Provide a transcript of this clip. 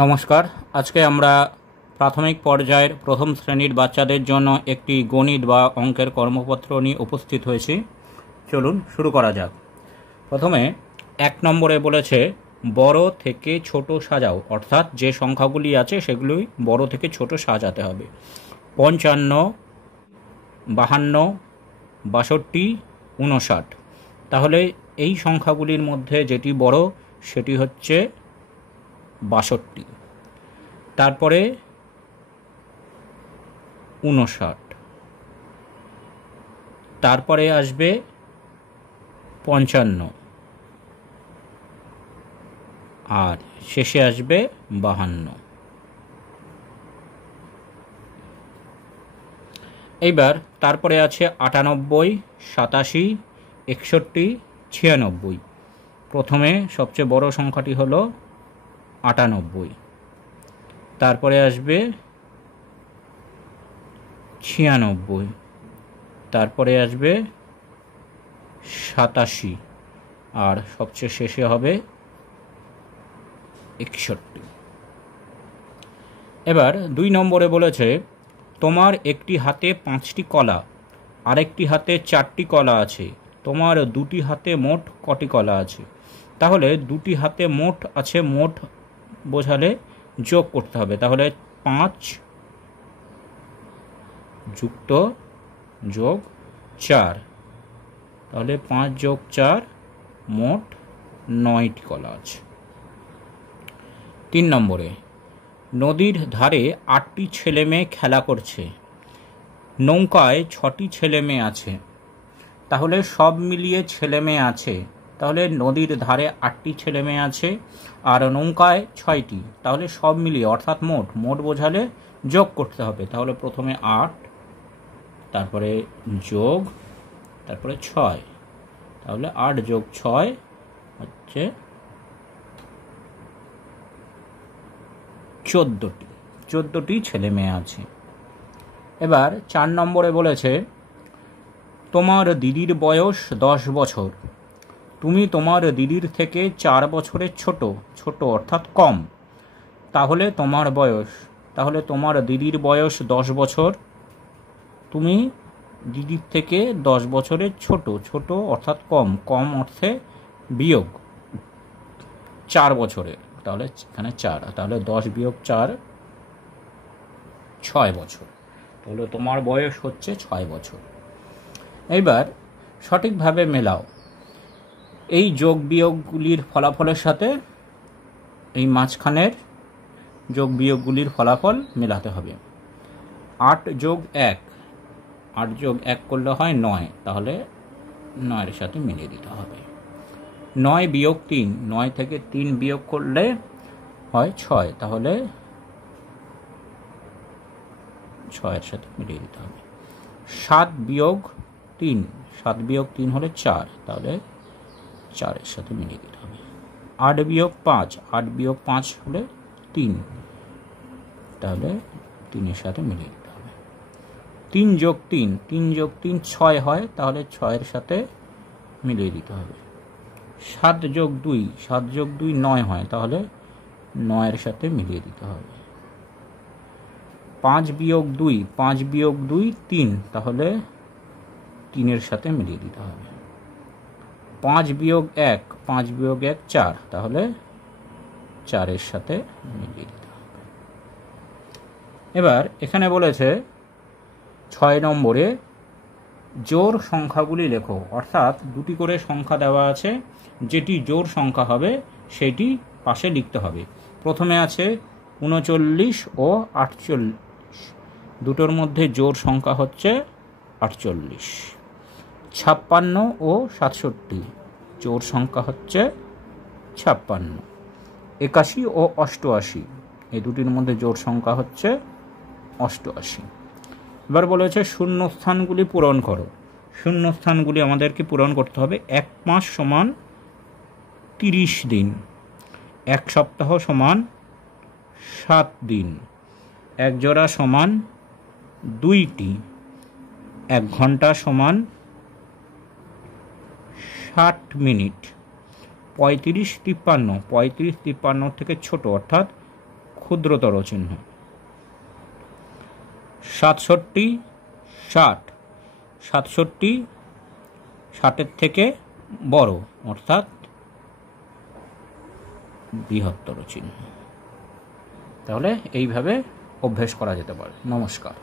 নমস্কার। আজকে আমরা প্রাথমিক পর্যায়ের প্রথম শ্রেণীর বাচ্চাদের জন্য একটি গণিত বা অঙ্কের কর্মপত্র নিয়ে উপস্থিত হয়েছি। চলুন শুরু করা যাক। প্রথমে 1 নম্বরে বলেছে বড় থেকে ছোট সাজাও, অর্থাৎ যে সংখ্যাগুলি আছে সেগুলি বড় থেকে ছোট সাজাতে হবে। 55, 52, 62, 59। তাহলে এই সংখ্যাগুলির মধ্যে যেটি বড় সেটি হচ্ছে 62, তারপরে 59, তারপরে আসবে 55 আর শেষে আসবে 52। এইবার তারপরে আছে 98, 87, 61, 96। প্রথমে সবচেয়ে বড় সংখ্যাটি হলো 98, তারপরে আসবে 96, তারপরে আসবে 87 আর সবচেয়ে শেষে হবে 61। এবার 2 নম্বরে বলেছে তোমার একটি হাতে 5টি কলা, আরেকটি হাতে 4টি কলা আছে, তোমার 2টি হাতে মোট কটি কলা আছে? তাহলে 2টি হাতে মোট আছে, মোট বোঝালে যোগ করতে হবে। তাহলে 5 যুক্ত যোগ 4, তাহলে 5 যোগ 4 মোট 9টি কলা আছে। 3 নম্বরে নদীর ধারে 8টি ছেলে মেয়ে খেলা করছে, নৌকায় 6টি ছেলে মেয়ে আছে, তাহলে সব মিলিয়ে ছেলে মেয়ে আছে। তাহলে নদীর ধারে 8টি ছেলে মেয়ে আছে আর নৌকায় 6টি, তাহলে সব মিলিয়ে অর্থাৎ মোট বোঝালে যোগ করতে হবে। তাহলে প্রথমে 8, তারপরে যোগ, তারপরে 6, তাহলে 8 যোগ 6 হচ্ছে 14টি ছেলে মেয়ে আছে। এবার 4 নম্বরে বলেছে তোমার দিদির বয়স 10 বছর, তুমি তোমার দিদির থেকে 4 বছরের ছোট অর্থাৎ কম, তাহলে তোমার বয়স। তাহলে তোমার দিদির বয়স 10 বছর, তুমি দিদির থেকে 10 বছরের ছোট অর্থাৎ কম অর্থে বিয়োগ 4 বছরের, তাহলে এখানে 4, তাহলে 10 বিয়োগ 4 6 বছর, তাহলে তোমার বয়স হচ্ছে 6 বছর। এইবার সঠিকভাবে মেলাও এই যোগ বিয়োগগুলির ফলাফলের সাথে এই মাঝখানের যোগ বিয়োগগুলির ফলাফল মেলাতে হবে। 8 যোগ 1, 8 যোগ 1 করলে হয় 9, তাহলে 9 এর সাথে মিলিয়ে দিতে হবে। 9 বিয়োগ 3, 9 থেকে 3 বিয়োগ করলে হয় 6, তাহলে 6 এর সাথে মিলিয়ে দিতে হবে। 7 বিয়োগ 3, 7 বিয়োগ 3 হলে 4, তাহলে 4 এর সাথে মিলিয়ে দিতে হবে। 8 বিয়োগ 5, 8 বিয়োগ 5 হলে 3, তাহলে 3 এর সাথে মিলিয়ে দিতে হবে। 3 যোগ 3, 3 যোগ 3 6 হয়, তাহলে 6 এর সাথে মিলিয়ে দিতে হবে। 7 যোগ 2, 7 যোগ 2 9 হয়, তাহলে 9 এর সাথে মিলিয়ে দিতে হবে। 5 বিয়োগ 2, 5 বিয়োগ 2 3, তাহলে 3 এর সাথে মিলিয়ে দিতে হবে। 5 বিয়োগ 1, 5 বিয়োগ 1 4, তাহলে 4 এর সাথে মিলিয়ে দিতে হবে। এবার এখানে বলেছে 6 নম্বরে জোড় সংখ্যাগুলি লেখো, অর্থাৎ 2টি করে সংখ্যা দেওয়া আছে, যেটি জোড় সংখ্যা হবে সেটি পাশে লিখতে হবে। প্রথমে আছে 39 ও 48, দুটোর মধ্যে জোড় সংখ্যা হচ্ছে 48। 56 ও 67, জোড় সংখ্যা হচ্ছে 56। 81 ও 88, এই দুটির মধ্যে জোড় সংখ্যা হচ্ছে 88। এবার বলেছে শূন্যস্থানগুলি পূরণ করো। শূন্যস্থানগুলি আমাদেরকে পূরণ করতে হবে। 1 মাস সমান 30 দিন, 1 সপ্তাহ সমান 7 দিন, 1 জোড়া সমান 2টি, 1 ঘন্টা সমান 60 মিনিট, 35-53 থেকে ছোট অর্থাৎ ক্ষুদ্রতর চিহ্ন। 67 60, 67 60-এর থেকে বড় অর্থাৎ বৃহত্তর চিহ্ন। তাহলে এইভাবে অভ্যেস করা যেতে পারে। নমস্কার।